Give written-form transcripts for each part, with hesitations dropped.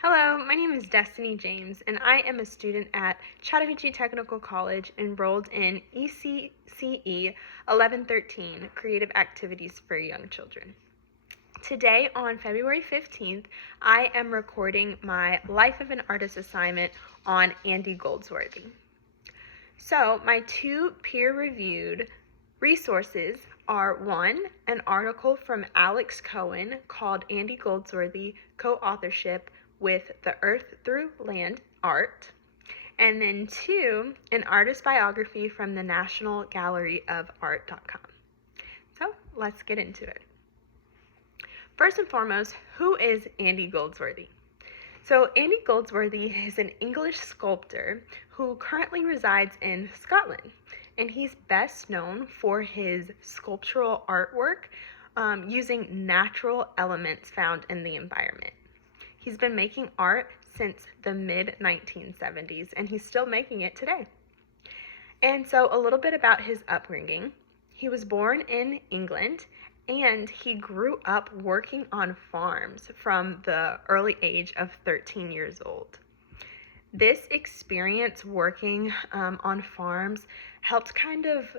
Hello, my name is Destiny James, and I am a student at Chattahoochee Technical College enrolled in ECCE 1113, Creative Activities for Young Children. Today, on February 15th, I am recording my Life of an Artist assignment on Andy Goldsworthy. So, my two peer-reviewed resources are one, an article from Alex Cohen called Andy Goldsworthy, co-authorship with the Earth Through Land Art, and then two, an artist biography from the National Gallery of Art.com. So let's get into it. First and foremost, who is Andy Goldsworthy? So Andy Goldsworthy is an English sculptor who currently resides in Scotland, and he's best known for his sculptural artwork using natural elements found in the environment. He's been making art since the mid-1970s, and he's still making it today. And so a little bit about his upbringing. He was born in England, and he grew up working on farms from the early age of 13 years old. This experience working on farms helped kind of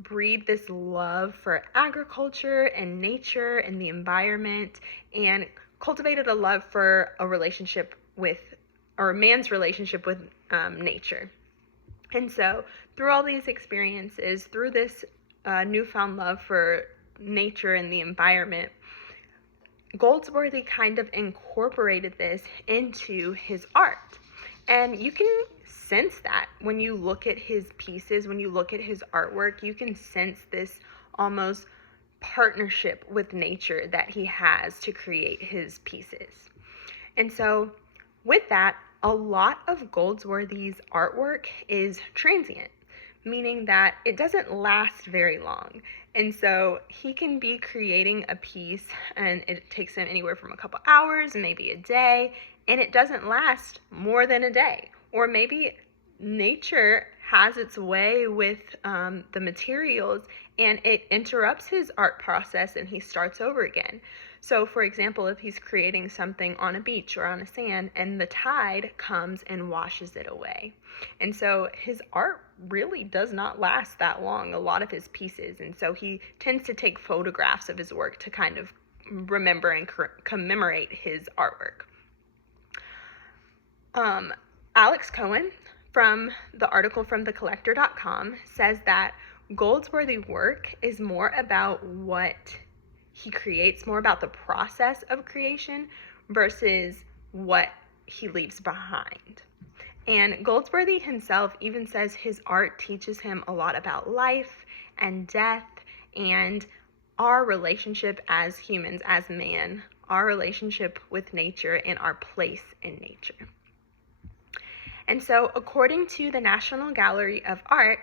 breed this love for agriculture and nature and the environment, and cultivated a love for a man's relationship with nature. And so through all these experiences, through this newfound love for nature and the environment, Goldsworthy kind of incorporated this into his art. And you can sense that when you look at his pieces, when you look at his artwork, you can sense this almost partnership with nature that he has to create his pieces. And so with that, a lot of Goldsworthy's artwork is transient, meaning that it doesn't last very long. And so he can be creating a piece and it takes him anywhere from a couple hours, maybe a day, and it doesn't last more than a day. Or maybe nature has its way with the materials and it interrupts his art process and he starts over again. So for example, if he's creating something on a beach or on a sand and the tide comes and washes it away. And so his art really does not last that long, a lot of his pieces. And so he tends to take photographs of his work to kind of remember and commemorate his artwork. Alex Cohen, from the article from thecollector.com, says that Goldsworthy work is more about what he creates, more about the process of creation versus what he leaves behind. And Goldsworthy himself even says his art teaches him a lot about life and death and our relationship as humans, as man, our relationship with nature and our place in nature. And so, according to the National Gallery of Art,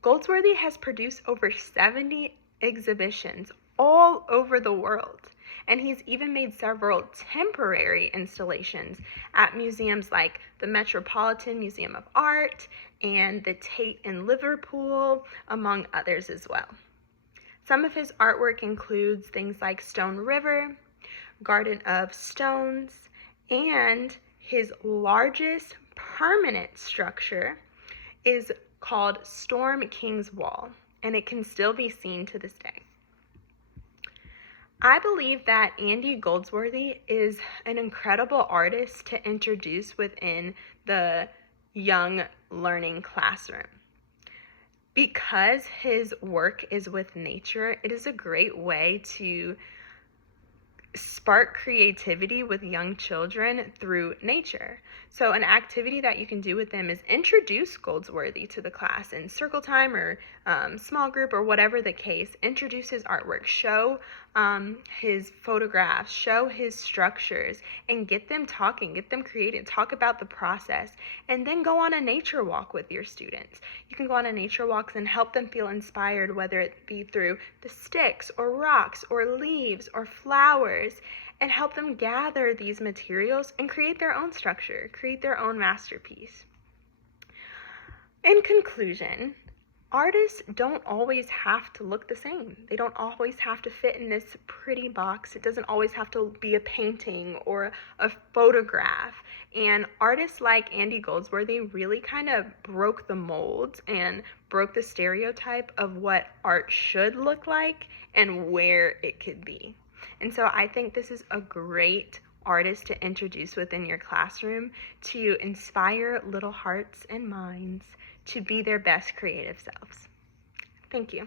Goldsworthy has produced over 70 exhibitions all over the world. And he's even made several temporary installations at museums like the Metropolitan Museum of Art and the Tate in Liverpool, among others as well. Some of his artwork includes things like Stone River, Garden of Stones, and his largest permanent structure is called Storm King's Wall, and it can still be seen to this day. I believe that Andy Goldsworthy is an incredible artist to introduce within the young learning classroom. Because his work is with nature, it is a great way to spark creativity with young children through nature. So an activity that you can do with them is introduce Goldsworthy to the class in circle time or small group or whatever the case. Introduce his artwork, show his photographs, show his structures, and get them talking, get them creating, talk about the process, and then go on a nature walk with your students. You can go on a nature walk and help them feel inspired, whether it be through the sticks or rocks or leaves or flowers, and help them gather these materials and create their own structure, create their own masterpiece. In conclusion, artists don't always have to look the same. They don't always have to fit in this pretty box. It doesn't always have to be a painting or a photograph. And artists like Andy Goldsworthy really kind of broke the mold and broke the stereotype of what art should look like and where it could be. And so I think this is a great artist to introduce within your classroom to inspire little hearts and minds to be their best creative selves. Thank you.